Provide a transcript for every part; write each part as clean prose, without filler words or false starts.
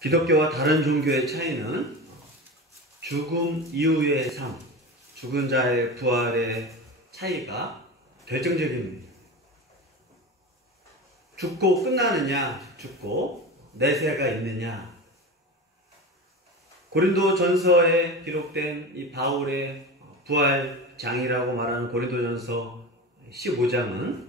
기독교와 다른 종교의 차이는 죽음 이후의 삶, 죽은 자의 부활의 차이가 결정적입니다. 죽고 끝나느냐, 죽고 내세가 있느냐. 고린도 전서에 기록된 이 바울의 부활장이라고 말하는 고린도 전서 15장은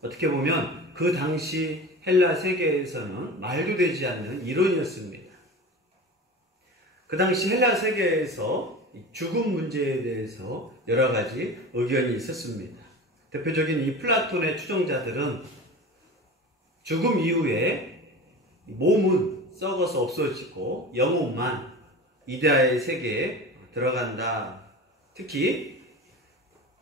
어떻게 보면 그 당시 헬라 세계에서는 말도 되지 않는 이론이었습니다. 그 당시 헬라 세계에서 죽음 문제에 대해서 여러 가지 의견이 있었습니다. 대표적인 이 플라톤의 추종자들은 죽음 이후에 몸은 썩어서 없어지고 영혼만 이데아의 세계에 들어간다. 특히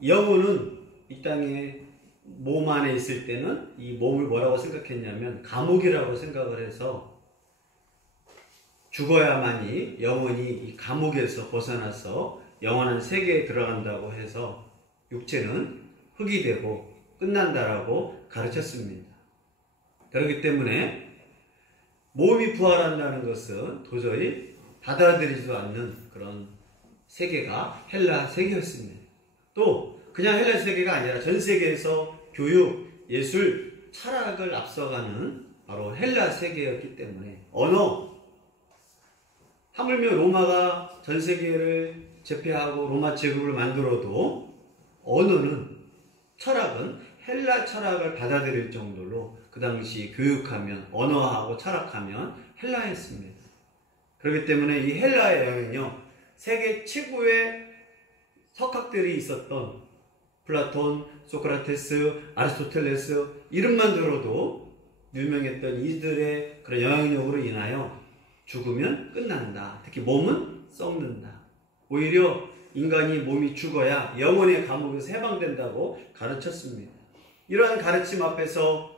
영혼은 이 땅에 몸 안에 있을 때는 이 몸을 뭐라고 생각했냐면 감옥이라고 생각을 해서 죽어야만이 영혼이 이 감옥에서 벗어나서 영원한 세계에 들어간다고 해서 육체는 흙이 되고 끝난다라고 가르쳤습니다. 그렇기 때문에 몸이 부활한다는 것은 도저히 받아들이지도 않는 그런 세계가 헬라 세계였습니다. 또 그냥 헬라 세계가 아니라 전 세계에서 교육, 예술, 철학을 앞서가는 바로 헬라 세계였기 때문에 언어, 하물며 로마가 전 세계를 제패하고 로마 제국을 만들어도 언어는, 철학은 헬라 철학을 받아들일 정도로 그 당시 교육하면, 언어하고 철학하면 헬라였습니다. 그렇기 때문에 이 헬라의 영향력, 세계 최고의 석학들이 있었던 플라톤, 소크라테스, 아리스토텔레스 이름만 들어도 유명했던 이들의 그런 영향력으로 인하여 죽으면 끝난다. 특히 몸은 썩는다. 오히려 인간이 몸이 죽어야 영혼의 감옥에서 해방된다고 가르쳤습니다. 이러한 가르침 앞에서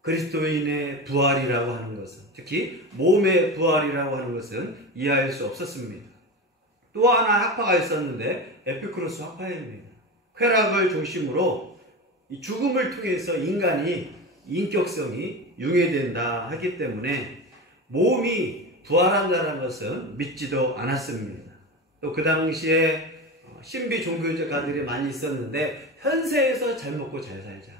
그리스도인의 부활이라고 하는 것은, 특히 몸의 부활이라고 하는 것은 이해할 수 없었습니다. 또 하나 학파가 있었는데 에피쿠로스 학파입니다. 쾌락을 중심으로 이 죽음을 통해서 인간이 인격성이 융해된다 하기 때문에 몸이 부활한다는 것은 믿지도 않았습니다. 또 그 당시에 신비 종교가들이 많이 있었는데 현세에서 잘 먹고 잘 살자.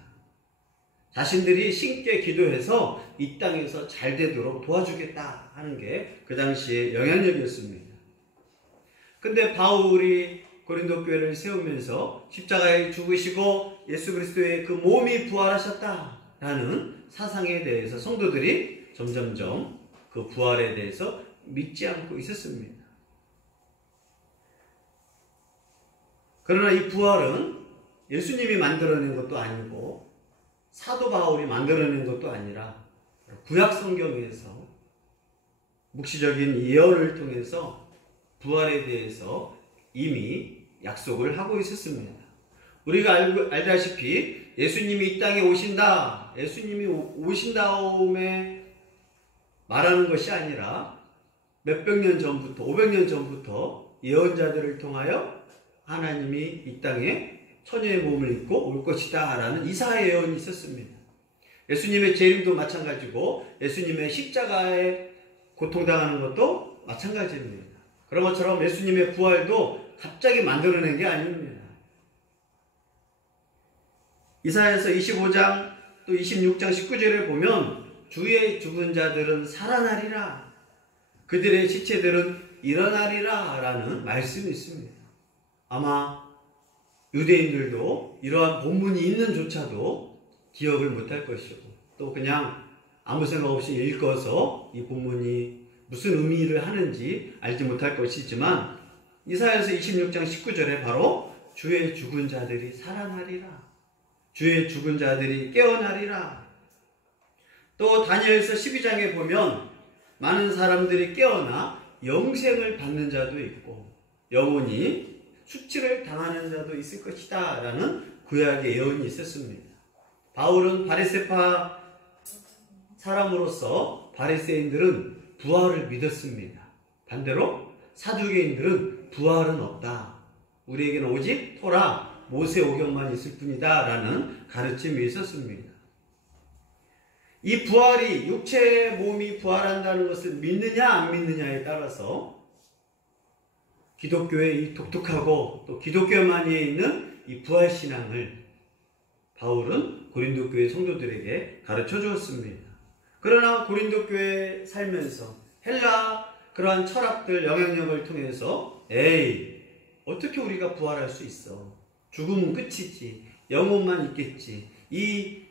자신들이 신께 기도해서 이 땅에서 잘 되도록 도와주겠다 하는 게 그 당시의 영향력이었습니다. 근데 바울이 고린도 교회를 세우면서 십자가에 죽으시고 예수 그리스도의 그 몸이 부활하셨다라는 사상에 대해서 성도들이 점점점 그 부활에 대해서 믿지 않고 있었습니다. 그러나 이 부활은 예수님이 만들어낸 것도 아니고 사도 바울이 만들어낸 것도 아니라 구약 성경에서 묵시적인 예언을 통해서 부활에 대해서 이미 약속을 하고 있었습니다. 우리가 알다시피 예수님이 이 땅에 오신다. 예수님이 오신 다음에 말하는 것이 아니라 몇백 년 전부터, 500년 전부터 예언자들을 통하여 하나님이 이 땅에 처녀의 몸을 입고 올 것이다 라는 이사야 예언이 있었습니다. 예수님의 재림도 마찬가지고 예수님의 십자가에 고통당하는 것도 마찬가지입니다. 그런 것처럼 예수님의 부활도 갑자기 만들어낸 게 아닙니다. 이사야서 25장 또 26장 19절에 보면 주의 죽은 자들은 살아나리라, 그들의 시체들은 일어나리라 라는 말씀이 있습니다. 아마 유대인들도 이러한 본문이 있는 조차도 기억을 못할 것이고 또 그냥 아무 생각 없이 읽어서 이 본문이 무슨 의미를 하는지 알지 못할 것이지만 이사야서 26장 19절에 바로 주의 죽은 자들이 살아나리라, 주의 죽은 자들이 깨어나리라. 또 다니엘서 12장에 보면 많은 사람들이 깨어나 영생을 받는 자도 있고 영혼이 수치를 당하는 자도 있을 것이다 라는 구약의 예언이 있었습니다. 바울은 바리새파 사람으로서 바리새인들은 부활을 믿었습니다. 반대로 사두개인들은 부활은 없다. 우리에게는 오직 토라, 모세 오경만 있을 뿐이다 라는 가르침이 있었습니다. 이 부활이 육체의 몸이 부활한다는 것을 믿느냐 안 믿느냐에 따라서 기독교의 이 독특하고 또 기독교만이 있는 이 부활신앙을 바울은 고린도 교회 성도들에게 가르쳐 주었습니다. 그러나 고린도 교회에 살면서 헬라 그러한 철학들 영향력을 통해서 어떻게 우리가 부활할 수 있어? 죽음은 끝이지. 영혼만 있겠지. 이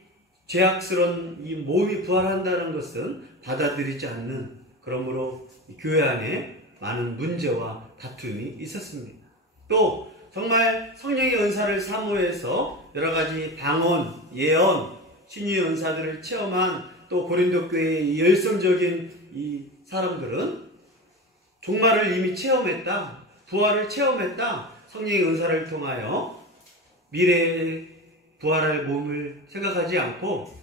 죄악스러운 이 몸이 부활한다는 것은 받아들이지 않는, 그러므로 교회 안에 많은 문제와 다툼이 있었습니다. 또 정말 성령의 은사를 사모해서 여러 가지 방언, 예언, 신유의 은사들을 체험한 또 고린도 교회의 열성적인 이 사람들은 종말을 이미 체험했다, 부활을 체험했다. 성령의 은사를 통하여 미래의 부활할 몸을 생각하지 않고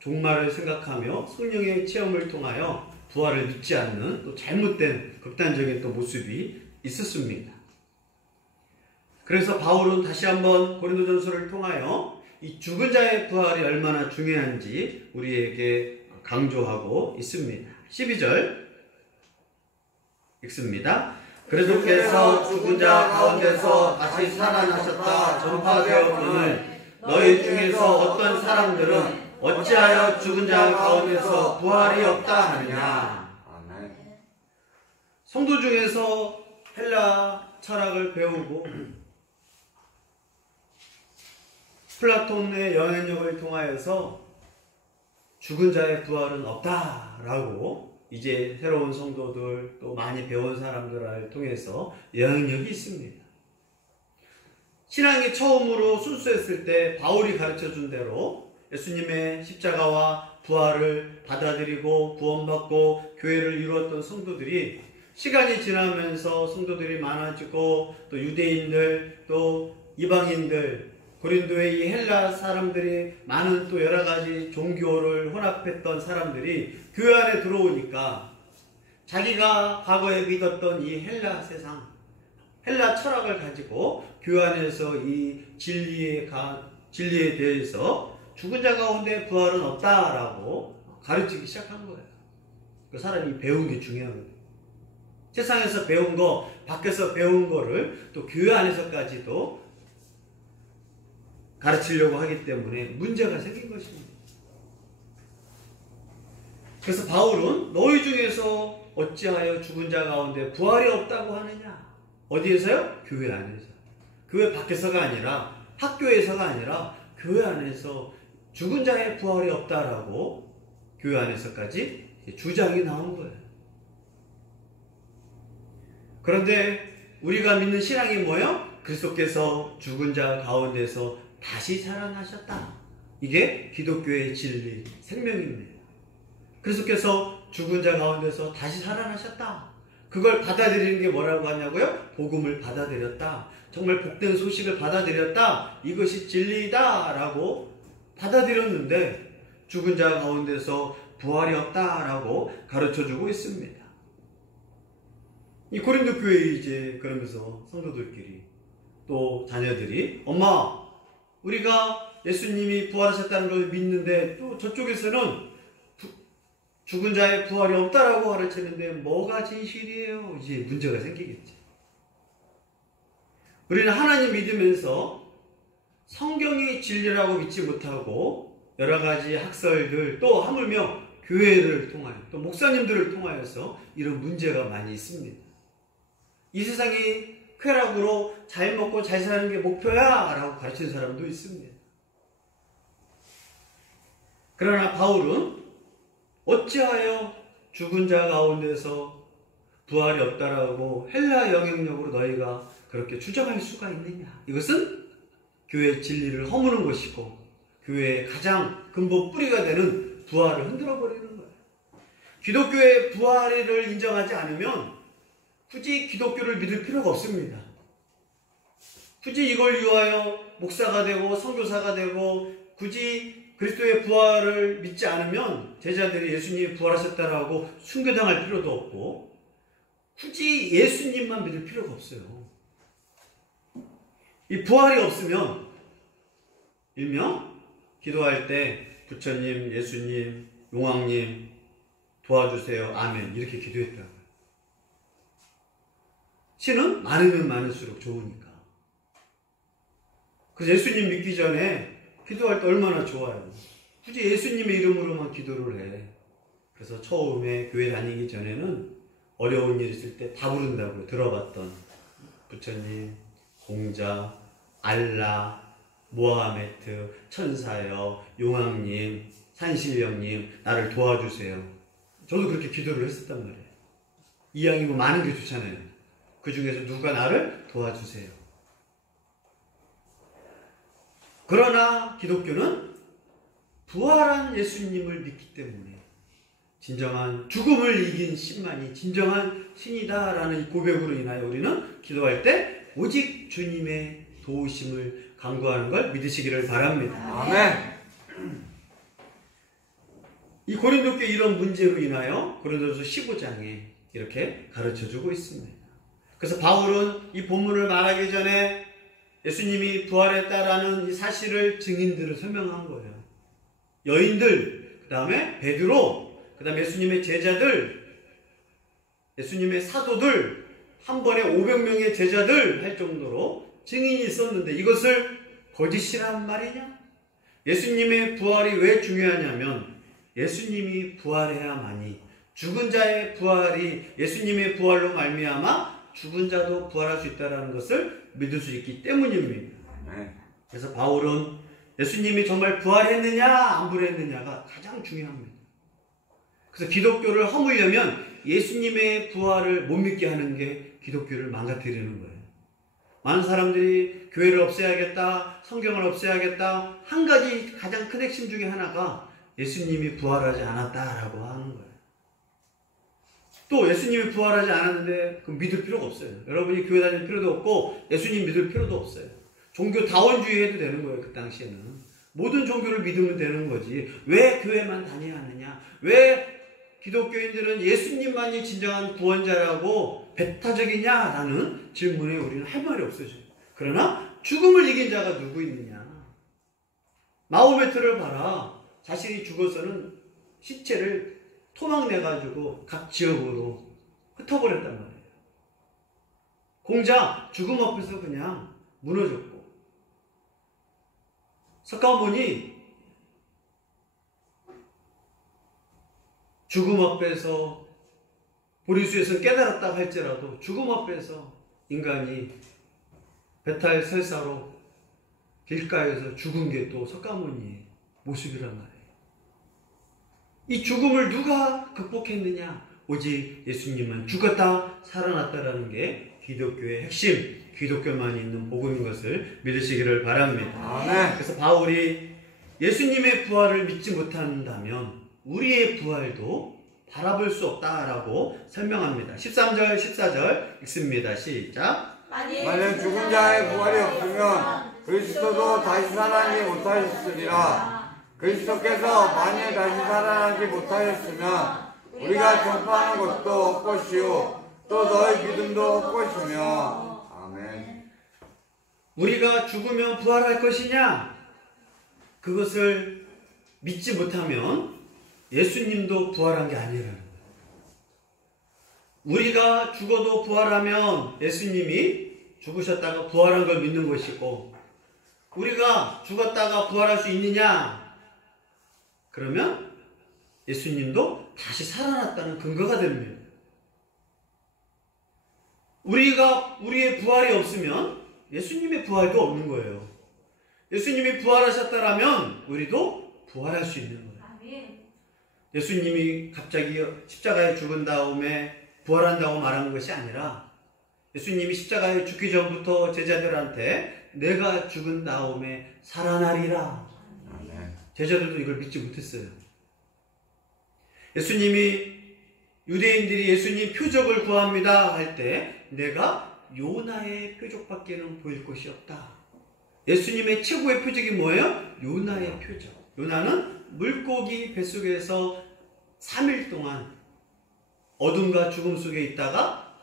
종말을 생각하며 성령의 체험을 통하여 부활을 믿지 않는 또 잘못된 극단적인 또 모습이 있었습니다. 그래서 바울은 다시 한번 고린도전서를 통하여 이 죽은 자의 부활이 얼마나 중요한지 우리에게 강조하고 있습니다. 12절 읽습니다. 그리스도께서 죽은 자 가운데서 다시 살아나셨다 전파되었거늘 너희 중에서 어떤 사람들은 어찌하여 죽은 자 가운데서 부활이 없다 하느냐. 성도 중에서 헬라 철학을 배우고 플라톤의 영향력을 통하여서 죽은 자의 부활은 없다라고 이제 새로운 성도들 또 많이 배운 사람들을 통해서 영향력이 있습니다. 신앙이 처음으로 순수했을 때 바울이 가르쳐준 대로 예수님의 십자가와 부활을 받아들이고 구원받고 교회를 이루었던 성도들이 시간이 지나면서 성도들이 많아지고 또 유대인들 또 이방인들 고린도의 이 헬라 사람들이 많은 또 여러 가지 종교를 혼합했던 사람들이 교회 안에 들어오니까 자기가 과거에 믿었던 이 헬라 세상, 헬라 철학을 가지고 교회 안에서 이 진리에 대해서 죽은 자 가운데 부활은 없다라고 가르치기 시작한 거예요. 그 사람이 배운 게 중요한 거예요. 세상에서 배운 거, 밖에서 배운 거를 또 교회 안에서까지도 가르치려고 하기 때문에 문제가 생긴 것입니다. 그래서 바울은 너희 중에서 어찌하여 죽은 자 가운데 부활이 없다고 하느냐. 어디에서요? 교회 안에서. 교회 밖에서가 아니라 학교에서가 아니라 교회 안에서 죽은 자의 부활이 없다라고 교회 안에서까지 주장이 나온 거예요. 그런데 우리가 믿는 신앙이 뭐예요? 그리스도께서 죽은 자 가운데서 다시 살아나셨다. 이게 기독교의 진리, 생명입니다. 그리스도께서 죽은 자 가운데서 다시 살아나셨다. 그걸 받아들이는 게 뭐라고 하냐고요? 복음을 받아들였다. 정말 복된 소식을 받아들였다. 이것이 진리다 라고 받아들였는데 죽은 자 가운데서 부활이 없다라고 가르쳐주고 있습니다. 이 고린도 교회 이제 그러면서 성도들끼리 또 자녀들이 엄마 우리가 예수님이 부활하셨다는 걸 믿는데 또 저쪽에서는 죽은 자의 부활이 없다라고 가르치는데 뭐가 진실이에요? 이제 문제가 생기겠지. 우리는 하나님 믿으면서 성경이 진리라고 믿지 못하고 여러 가지 학설들 또 하물며 교회를 통하여 또 목사님들을 통하여서 이런 문제가 많이 있습니다. 이 세상이 쾌락으로 잘 먹고 잘 사는 게 목표야 라고 가르치는 사람도 있습니다. 그러나 바울은 어찌하여 죽은 자 가운데서 부활이 없다라고 헬라 영향력으로 너희가 그렇게 주장할 수가 있느냐. 이것은 교회의 진리를 허무는 것이고 교회의 가장 근본 뿌리가 되는 부활을 흔들어 버리는 거예요. 기독교의 부활을 인정하지 않으면 굳이 기독교를 믿을 필요가 없습니다. 굳이 이걸 위하여 목사가 되고 선교사가 되고 굳이 그리스도의 부활을 믿지 않으면 제자들이 예수님이 부활하셨다라고 순교당할 필요도 없고 굳이 예수님만 믿을 필요가 없어요. 이 부활이 없으면 일명 기도할 때 부처님, 예수님, 용왕님 도와주세요. 아멘. 이렇게 기도했다고요. 신은 많으면 많을수록 좋으니까. 그래서 예수님 믿기 전에 기도할 때 얼마나 좋아요. 굳이 예수님의 이름으로만 기도를 해. 그래서 처음에 교회 다니기 전에는 어려운 일 있을 때 다 부른다고요. 들어봤던 부처님, 공자, 알라, 모하메트, 천사여, 용왕님, 산신령님 나를 도와주세요. 저도 그렇게 기도를 했었단 말이에요. 이왕이면 많은 게 좋잖아요. 그 중에서 누가 나를 도와주세요. 그러나 기독교는 부활한 예수님을 믿기 때문에 진정한 죽음을 이긴 신만이 진정한 신이다라는 고백으로 인하여 우리는 기도할 때 오직 주님의 도우심을 간구하는 걸 믿으시기를 바랍니다. 아멘. 이 고린도교회 이런 문제로 인하여 고린도서 15장에 이렇게 가르쳐주고 있습니다. 그래서 바울은 이 본문을 말하기 전에 예수님이 부활했다라는 이 사실을 증인들을 설명한 거예요. 여인들, 그 다음에 베드로, 그 다음에 예수님의 제자들, 예수님의 사도들, 한 번에 500명의 제자들 할 정도로 증인이 있었는데 이것을 거짓이란 말이냐? 예수님의 부활이 왜 중요하냐면 예수님이 부활해야만이 죽은 자의 부활이 예수님의 부활로 말미암아 죽은 자도 부활할 수 있다는 것을 믿을 수 있기 때문입니다. 그래서 바울은 예수님이 정말 부활했느냐 안 부활했느냐가 가장 중요합니다. 그래서 기독교를 허물려면 예수님의 부활을 못 믿게 하는 게 기독교를 망가뜨리는 거예요. 많은 사람들이 교회를 없애야겠다, 성경을 없애야겠다, 한 가지 가장 큰 핵심 중에 하나가 예수님이 부활하지 않았다라고 하는 거예요. 또 예수님이 부활하지 않았는데 그럼 믿을 필요가 없어요. 여러분이 교회 다닐 필요도 없고 예수님 믿을 필요도 없어요. 종교 다원주의 해도 되는 거예요. 그 당시에는 모든 종교를 믿으면 되는 거지. 왜 교회만 다녀야 하느냐? 왜 기독교인들은 예수님만이 진정한 구원자라고 배타적이냐라는 질문에 우리는 할 말이 없어져요. 그러나 죽음을 이긴 자가 누구 있느냐? 마호메트를 봐라. 자신이 죽어서는 시체를 토막내가지고 각 지역으로 흩어버렸단 말이에요. 공자 죽음 앞에서 그냥 무너졌고, 석가모니 죽음 앞에서 보리수에서 깨달았다 할지라도 죽음 앞에서 인간이 배탈설사로 길가에서 죽은 게 또 석가모니의 모습이란 말이에요. 이 죽음을 누가 극복했느냐? 오직 예수님은 죽었다 살아났다라는 게 기독교의 핵심, 기독교만 있는 복음인 것을 믿으시기를 바랍니다. 아멘. 그래서 바울이 예수님의 부활을 믿지 못한다면 우리의 부활도 바라볼 수 없다라고 설명합니다. 13절, 14절 읽습니다. 시작. 만약 죽은 자의 부활이 없으면 그리스도도 다시 살아나지 못하셨으리라. 그리스도께서 만일 다시 살아나지 못하셨으면 우리가 전파하는 것도 헛것이요 또 너희 믿음도 헛것이며. 아멘. 우리가 죽으면 부활할 것이냐? 그것을 믿지 못하면 예수님도 부활한 게 아니라는 거예요. 우리가 죽어도 부활하면 예수님이 죽으셨다가 부활한 걸 믿는 것이고, 우리가 죽었다가 부활할 수 있느냐? 그러면 예수님도 다시 살아났다는 근거가 됩니다. 우리의 부활이 없으면 예수님의 부활도 없는 거예요. 예수님이 부활하셨다라면 우리도 부활할 수 있는 거예요. 예수님이 갑자기 십자가에 죽은 다음에 부활한다고 말한 것이 아니라 예수님이 십자가에 죽기 전부터 제자들한테 내가 죽은 다음에 살아나리라. 제자들도 이걸 믿지 못했어요. 예수님이 유대인들이 예수님 표적을 구합니다 할 때 내가 요나의 표적밖에는 보일 것이 없다. 예수님의 최고의 표적이 뭐예요? 요나의 표적. 요나는 물고기 뱃속에서 3일 동안 어둠과 죽음 속에 있다가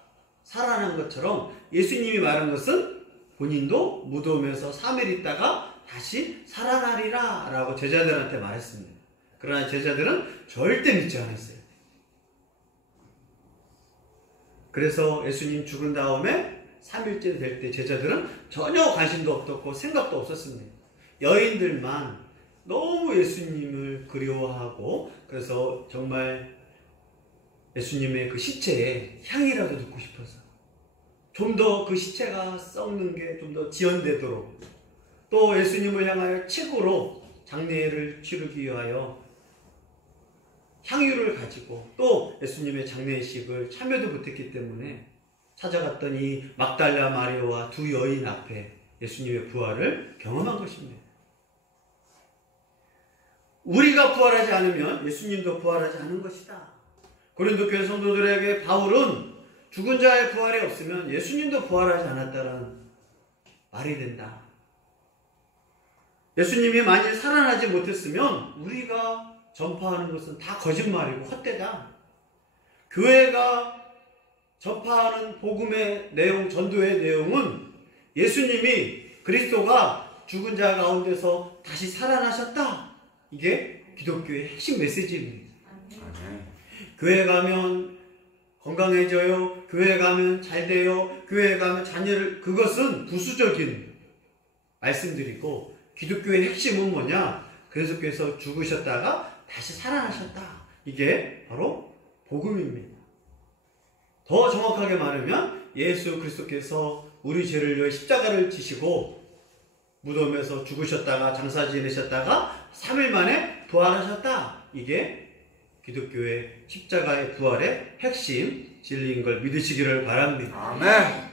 살아난 것처럼 예수님이 말한 것은 본인도 무덤에서 3일 있다가 다시 살아나리라 라고 제자들한테 말했습니다. 그러나 제자들은 절대 믿지 않았어요. 그래서 예수님 죽은 다음에 3일째 될 때 제자들은 전혀 관심도 없었고 생각도 없었습니다. 여인들만 너무 예수님을 그리워하고 그래서 정말 예수님의 그 시체에 향이라도 듣고 싶어서 좀 더 그 시체가 썩는 게 좀 더 지연되도록 또 예수님을 향하여 책으로 장례를 치르기 위하여 향유를 가지고 또 예수님의 장례식을 참여도 못했기 때문에 찾아갔더니 막달라 마리아와 두 여인 앞에 예수님의 부활을 경험한 것입니다. 우리가 부활하지 않으면 예수님도 부활하지 않은 것이다. 고린도 교회 성도들에게 바울은 죽은 자의 부활이 없으면 예수님도 부활하지 않았다는 말이 된다. 예수님이 만일 살아나지 못했으면 우리가 전파하는 것은 다 거짓말이고 헛되다. 교회가 전파하는 복음의 내용, 전도의 내용은 예수님이 그리스도가 죽은 자 가운데서 다시 살아나셨다. 이게 기독교의 핵심 메시지입니다. 교회 가면 건강해져요. 교회 가면 잘 돼요. 교회 가면 자녀를, 그것은 부수적인 말씀들이고 기독교의 핵심은 뭐냐? 그리스도께서 죽으셨다가 다시 살아나셨다. 이게 바로 복음입니다. 더 정확하게 말하면 예수 그리스도께서 우리 죄를 위해 십자가를 지시고 무덤에서 죽으셨다가 장사 지내셨다가 3일 만에 부활하셨다. 이게 기독교의 십자가의 부활의 핵심 진리인 걸 믿으시기를 바랍니다. 아멘.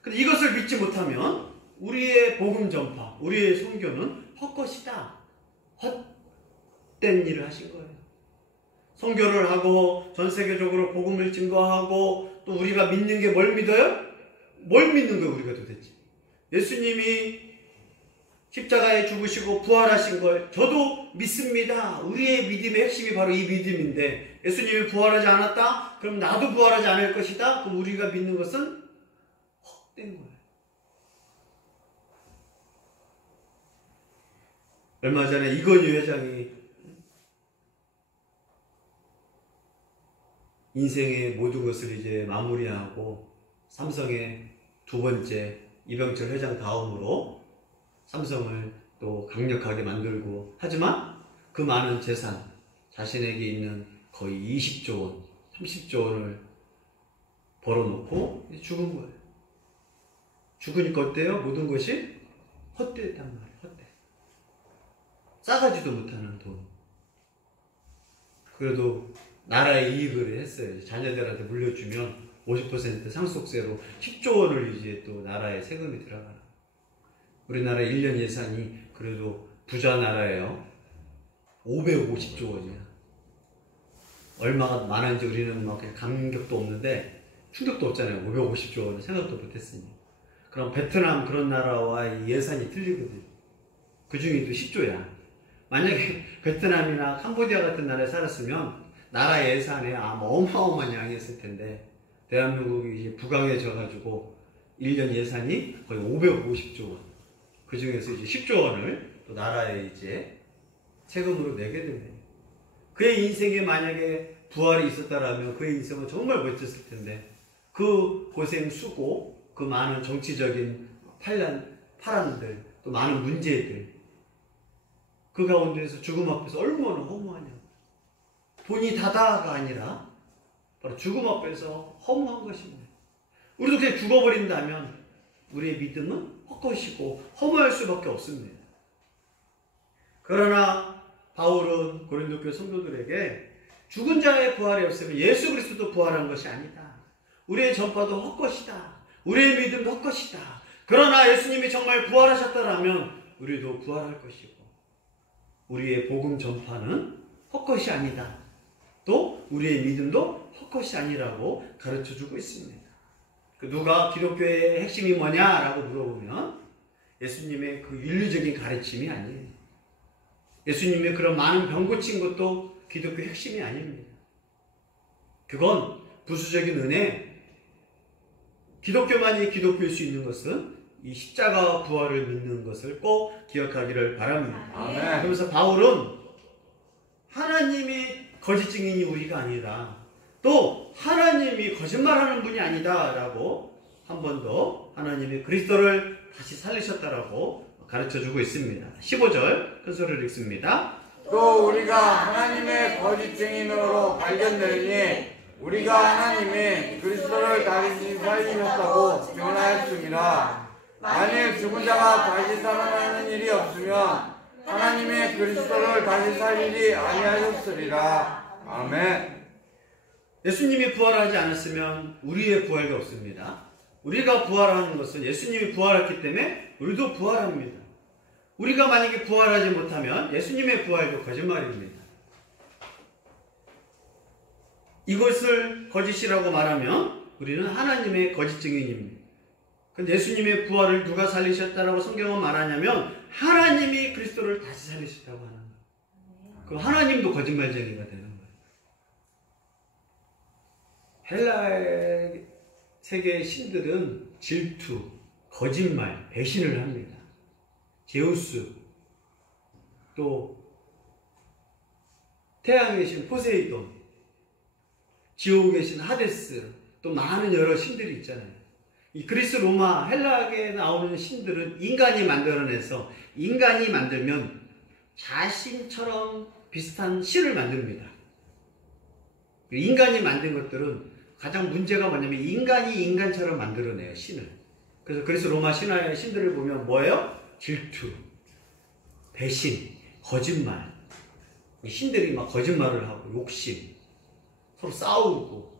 근데 이것을 믿지 못하면 우리의 복음 전파, 우리의 선교는 헛것이다. 헛된 일을 하신 거예요. 선교를 하고 전 세계적으로 복음을 증거하고 또 우리가 믿는 게 뭘 믿어요? 뭘 믿는 거예요 우리가 도대체? 예수님이 십자가에 죽으시고 부활하신 걸 저도 믿습니다. 우리의 믿음의 핵심이 바로 이 믿음인데 예수님이 부활하지 않았다? 그럼 나도 부활하지 않을 것이다? 그럼 우리가 믿는 것은 헛된 거예요. 얼마 전에 이건희 회장이 인생의 모든 것을 이제 마무리하고 삼성의 두 번째 이병철 회장 다음으로 삼성을 또 강력하게 만들고 하지만 그 많은 재산, 자신에게 있는 거의 20조 원, 30조 원을 벌어놓고 죽은 거예요. 죽으니까 어때요? 모든 것이 헛되단 말이에요. 헛돼. 싸가지도 못하는 돈. 그래도 나라에 이익을 했어요. 자녀들한테 물려주면 50% 상속세로 10조 원을 이제 또 나라에 세금이 들어가는. 우리나라 1년 예산이 그래도 부자 나라예요. 550조 원이야. 얼마가 많은지 우리는 막 그냥 감격도 없는데 충격도 없잖아요. 550조 원은 생각도 못했으니. 그럼 베트남 그런 나라와 예산이 틀리거든요. 그 중에도 10조야. 만약에 베트남이나 캄보디아 같은 나라에 살았으면 나라 예산에 아마 어마어마한 양이었을 텐데 대한민국이 이제 부강해져가지고 1년 예산이 거의 550조 원. 그 중에서 이제 10조 원을 또 나라에 이제 세금으로 내게 됩니다. 그의 인생에 만약에 부활이 있었다라면 그의 인생은 정말 멋졌을 텐데 그 고생 수고, 그 많은 정치적인 파란들, 또 많은 문제들 그 가운데에서 죽음 앞에서 얼마나 허무하냐. 돈이 다다가 아니라 바로 죽음 앞에서 허무한 것입니다. 우리도 그냥 죽어버린다면 우리의 믿음은 헛것이고 허무할 수밖에 없습니다. 그러나 바울은 고린도 교회 성도들에게 죽은 자의 부활이 없으면 예수 그리스도도 부활한 것이 아니다. 우리의 전파도 헛것이다. 우리의 믿음도 헛것이다. 그러나 예수님이 정말 부활하셨다라면 우리도 부활할 것이고 우리의 복음 전파는 헛것이 아니다. 또 우리의 믿음도 헛것이 아니라고 가르쳐주고 있습니다. 누가 기독교의 핵심이 뭐냐라고 물어보면 예수님의 그 윤리적인 가르침이 아니에요. 예수님의 그런 많은 병 고친 것도 기독교의 핵심이 아닙니다. 그건 부수적인 은혜. 기독교만이 기독교일 수 있는 것은 이 십자가 부활을 믿는 것을 꼭 기억하기를 바랍니다. 아멘. 그러면서 바울은 하나님이 거짓 증인이 우리가 아니라 또 하나님이 거짓말하는 분이 아니다라고 한 번 더 하나님이 그리스도를 다시 살리셨다라고 가르쳐주고 있습니다. 15절 큰 소리를 읽습니다. 또 우리가 하나님의 거짓 증인으로 발견되니 우리가 하나님이 그리스도를 다시 살리셨다고 증언하였습니다. 만일 죽은 자가 다시 살아나는 일이 없으면 하나님의 그리스도를 다시 살리지 아니하셨으리라. 아멘. 예수님이 부활하지 않았으면 우리의 부활도 없습니다. 우리가 부활하는 것은 예수님이 부활했기 때문에 우리도 부활합니다. 우리가 만약에 부활하지 못하면 예수님의 부활도 거짓말입니다. 이것을 거짓이라고 말하면 우리는 하나님의 거짓 증인입니다. 근데 예수님의 부활을 누가 살리셨다라고 성경은 말하냐면 하나님이 그리스도를 다시 살리셨다고 하는 거예요. 그럼 하나님도 거짓말쟁이가 되는 거예요. 헬라의 세계의 신들은 질투, 거짓말, 배신을 합니다. 제우스, 또 태양의 신 포세이돈, 지옥에 계신 하데스, 또 많은 여러 신들이 있잖아요. 이 그리스 로마 헬라에 나오는 신들은 인간이 만들어내서 인간이 만들면 자신처럼 비슷한 신을 만듭니다. 인간이 만든 것들은 가장 문제가 뭐냐면 인간이 인간처럼 만들어내요, 신을. 그래서 그리스 로마 신화의 신들을 보면 뭐예요? 질투, 배신, 거짓말. 이 신들이 막 거짓말을 하고 욕심, 서로 싸우고.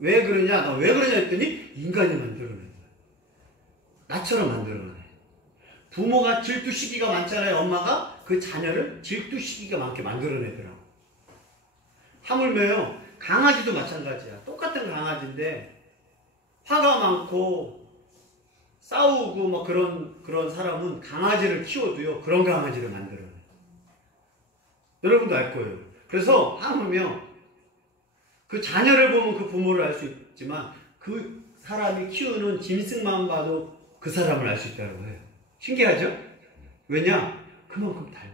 왜 그러냐? 나 왜 그러냐 했더니 인간이 만들어낸 거야. 나처럼 만들어내. 부모가 질투 시기가 많잖아요. 엄마가 그 자녀를 질투 시기가 많게 만들어내더라고. 하물며요, 강아지도 마찬가지야. 똑같은 강아지인데 화가 많고 싸우고 뭐 그런 사람은 강아지를 키워도요, 그런 강아지를 만들어내. 여러분도 알 거예요. 그래서 하물며 그 자녀를 보면 그 부모를 알 수 있지만 그 사람이 키우는 짐승만 봐도 그 사람을 알 수 있다고 해요. 신기하죠? 왜냐? 그만큼 닮아.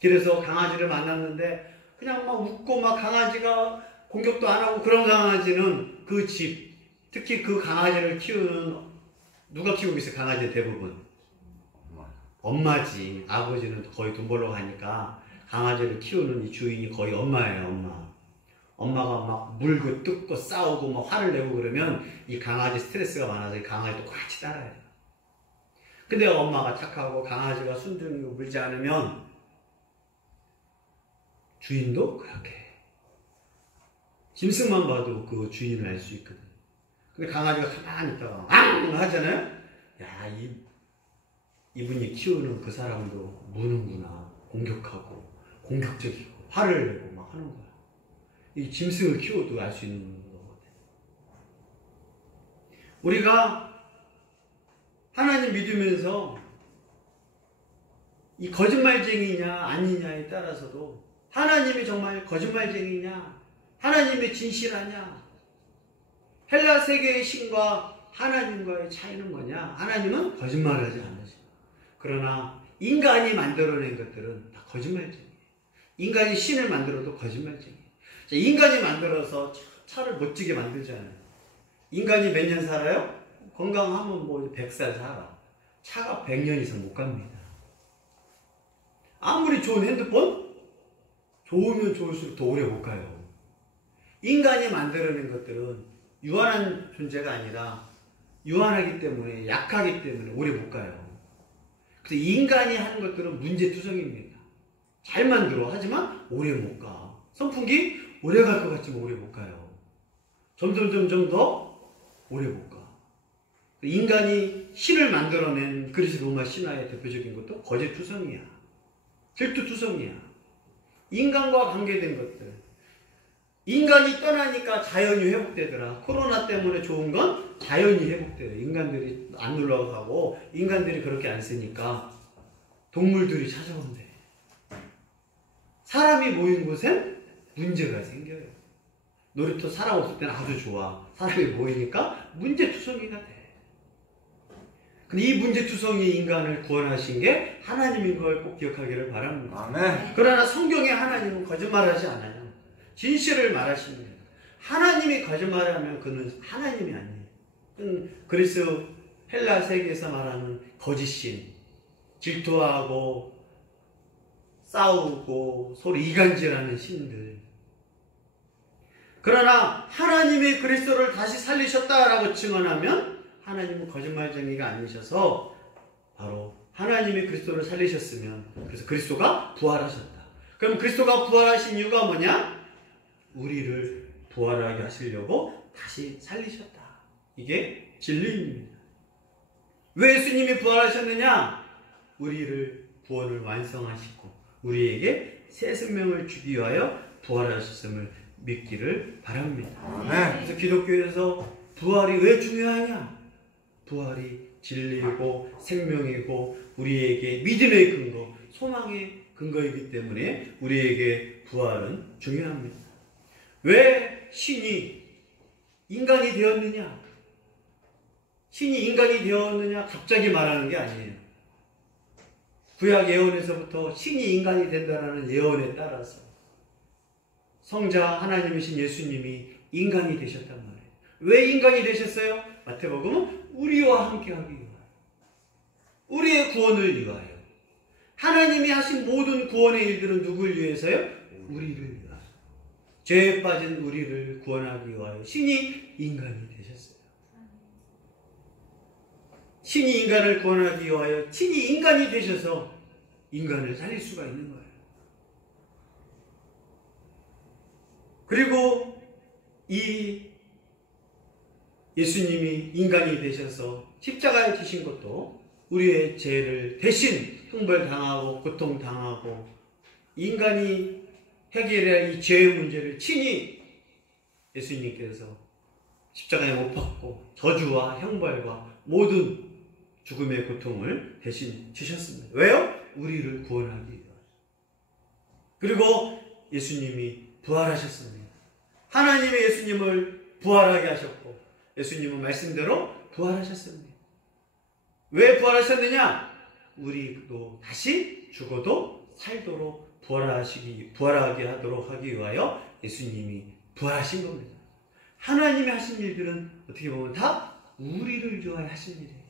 길에서 강아지를 만났는데 그냥 막 웃고 막 강아지가 공격도 안 하고 그런 강아지는 그 집, 특히 그 강아지를 키우는 누가 키우고 있어요? 강아지 대부분 엄마지. 아버지는 거의 돈 벌러 가니까 강아지를 키우는 이 주인이 거의 엄마예요. 엄마가 막 물고 뜯고 싸우고 막 화를 내고 그러면 이 강아지 스트레스가 많아서 이 강아지도 같이 따라해요. 근데 엄마가 착하고 강아지가 순둥이고 물지 않으면 주인도 그렇게 해. 짐승만 봐도 그 주인을 알 수 있거든. 근데 강아지가 가만히 있다가 앙 하잖아요. 야, 이분이 키우는 그 사람도 무는구나. 공격하고 공격적이고 화를 내고 막 하는 거야. 이 짐승을 키워도 알 수 있는 거거든. 우리가 하나님 믿으면서 이 거짓말쟁이냐 아니냐에 따라서도 하나님이 정말 거짓말쟁이냐 하나님이 진실하냐, 헬라 세계의 신과 하나님과의 차이는 뭐냐? 하나님은 거짓말을 하지 않으세요. 그러나 인간이 만들어낸 것들은 다 거짓말쟁이에요. 인간이 신을 만들어도 거짓말쟁이에요. 인간이 만들어서 차를 멋지게 만들잖아요. 인간이 몇 년 살아요? 건강하면 뭐 100살 살아. 차가 100년 이상 못 갑니다. 아무리 좋은 핸드폰? 좋으면 좋을수록 더 오래 못 가요. 인간이 만들어낸 것들은 유한한 존재가 아니라 유한하기 때문에, 약하기 때문에 오래 못 가요. 그래서 인간이 하는 것들은 문제투성입니다. 잘 만들어. 하지만 오래 못 가. 선풍기? 오래 갈 것 같지만 오래 못 가요. 점점 더 오래 못 가. 인간이 신을 만들어낸 그리스 로마 신화의 대표적인 것도 거짓투성이야. 질투투성이야. 인간과 관계된 것들. 인간이 떠나니까 자연이 회복되더라. 코로나 때문에 좋은 건 자연이 회복돼요. 인간들이 안 놀러 가고 인간들이 그렇게 안 쓰니까 동물들이 찾아온대. 사람이 모인 곳엔 문제가 생겨요. 놀이터 사람 없을 때는 아주 좋아. 사람이 모이니까 문제투성이가 돼. 근데 이 문제투성이 인간을 구원하신 게 하나님인 걸 꼭 기억하기를 바랍니다. 아멘. 그러나 성경에 하나님은 거짓말하지 않아요. 진실을 말하십니다. 하나님이 거짓말하면 그는 하나님이 아니에요. 그는 그리스 헬라 세계에서 말하는 거짓신, 질투하고 싸우고 서로 이간질하는 신들. 그러나 하나님이 그리스도를 다시 살리셨다라고 증언하면 하나님은 거짓말쟁이가 아니셔서 바로 하나님이 그리스도를 살리셨으면 그래서 그리스도가 부활하셨다. 그럼 그리스도가 부활하신 이유가 뭐냐? 우리를 부활하게 하시려고 다시 살리셨다. 이게 진리입니다. 왜 예수님이 부활하셨느냐? 우리를 구원을 완성하시고 우리에게 새 생명을 주기 위하여 부활하셨음을 믿기를 바랍니다. 그래서 기독교에서 부활이 왜 중요하냐? 부활이 진리이고 생명이고 우리에게 믿음의 근거, 소망의 근거이기 때문에 우리에게 부활은 중요합니다. 왜 신이 인간이 되었느냐? 신이 인간이 되었느냐? 갑자기 말하는 게 아니에요. 구약 예언에서부터 신이 인간이 된다는 예언에 따라서 성자 하나님이신 예수님이 인간이 되셨단 말이에요. 왜 인간이 되셨어요? 마태복음은 우리와 함께하기 위하여, 우리의 구원을 위하여. 하나님이 하신 모든 구원의 일들은 누구를 위해서요? 우리를 위하여. 죄에 빠진 우리를 구원하기 위하여 신이 인간이 되셨어요. 신이 인간을 구원하기 위하여 신이 인간이 되셔서 인간을 살릴 수가 있는 거예요. 그리고 이 예수님이 인간이 되셔서 십자가에 지신 것도 우리의 죄를 대신 형벌당하고 고통당하고 인간이 해결해야 이 죄의 문제를 친히 예수님께서 십자가에 못 박고 저주와 형벌과 모든 죽음의 고통을 대신 지셨습니다. 왜요? 우리를 구원하기 위하여. 그리고 예수님이 부활하셨습니다. 하나님이 예수님을 부활하게 하셨고 예수님은 말씀대로 부활하셨습니다. 왜 부활하셨느냐? 우리도 다시 죽어도 살도록 부활하게 하도록 하기 위하여 예수님이 부활하신 겁니다. 하나님이 하신 일들은 어떻게 보면 다 우리를 위하여 하신 일이에요.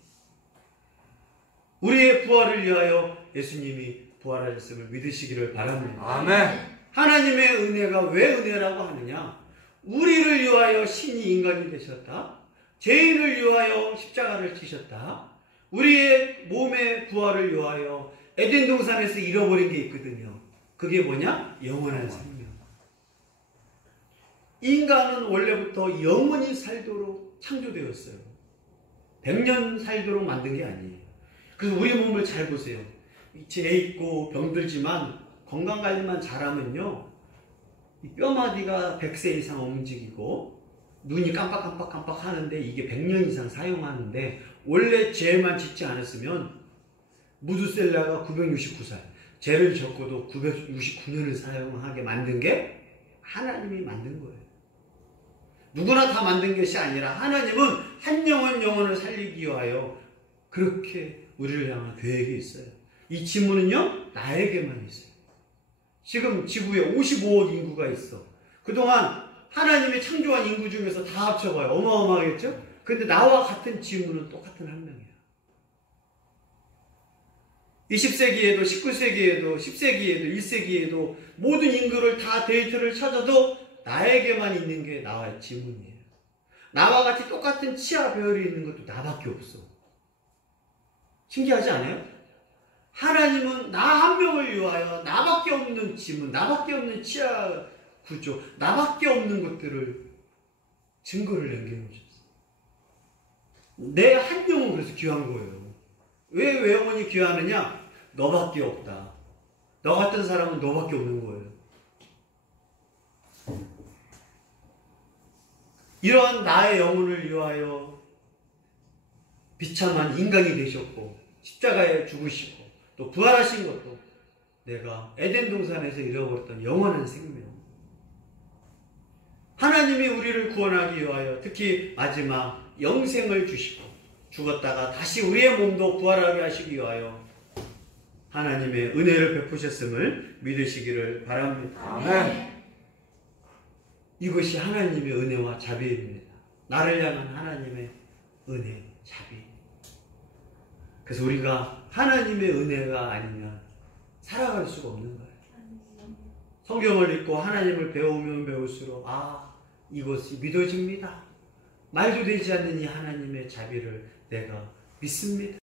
우리의 부활을 위하여 예수님이 부활하셨음을 믿으시기를 바랍니다. 아멘. 하나님의 은혜가 왜 은혜라고 하느냐? 우리를 위하여 신이 인간이 되셨다. 죄인을 위하여 십자가를 지셨다. 우리의 몸의 부활을 위하여 에덴 동산에서 잃어버린 게 있거든요. 그게 뭐냐? 영원한 생명. 인간은 원래부터 영원히 살도록 창조되었어요. 100년 살도록 만든 게 아니에요. 그래서 우리 몸을 잘 보세요. 죄 있고 병들지만 건강관리만 잘하면요, 이 뼈마디가 100세 이상 움직이고 눈이 깜빡깜빡 하는데 이게 100년 이상 사용하는데, 원래 죄만 짓지 않았으면 무두셀라가 969살, 죄를 졌고도 969년을 사용하게 만든 게 하나님이 만든 거예요. 누구나 다 만든 것이 아니라 하나님은 한 영혼을 살리기 위하여 그렇게 우리를 향한 계획이 있어요. 이 지문은요, 나에게만 있어요. 지금 지구에 55억 인구가 있어. 그동안 하나님이 창조한 인구 중에서 다 합쳐봐요. 어마어마하겠죠? 근데 나와 같은 지문은 똑같은 한 명이야. 20세기에도 19세기에도 10세기에도 1세기에도 모든 인구를 다 데이터를 찾아도 나에게만 있는 게 나와의 지문이에요. 나와 같이 똑같은 치아 배열이 있는 것도 나밖에 없어. 신기하지 않아요? 하나님은 나 한 명을 위하여 나밖에 없는 지문, 나밖에 없는 치아 구조, 나밖에 없는 것들을 증거를 남겨놓으셨어요. 내 한 영은 그래서 귀한 거예요. 왜 영혼이 귀하느냐? 너밖에 없다. 너 같은 사람은 너밖에 없는 거예요. 이러한 나의 영혼을 위하여 비참한 인간이 되셨고 십자가에 죽으시고 또 부활하신 것도 내가 에덴 동산에서 잃어버렸던 영원한 생명. 하나님이 우리를 구원하기 위하여 특히 마지막 영생을 주시고 죽었다가 다시 우리의 몸도 부활하게 하시기 위하여 하나님의 은혜를 베푸셨음을 믿으시기를 바랍니다. 아멘. 이것이 하나님의 은혜와 자비입니다. 나를 향한 하나님의 은혜, 자비. 그래서 우리가 하나님의 은혜가 아니면 살아갈 수가 없는 거예요. 성경을 읽고 하나님을 배우면 배울수록 이것이 믿어집니다. 말도 되지 않는 이 하나님의 자비를 내가 믿습니다.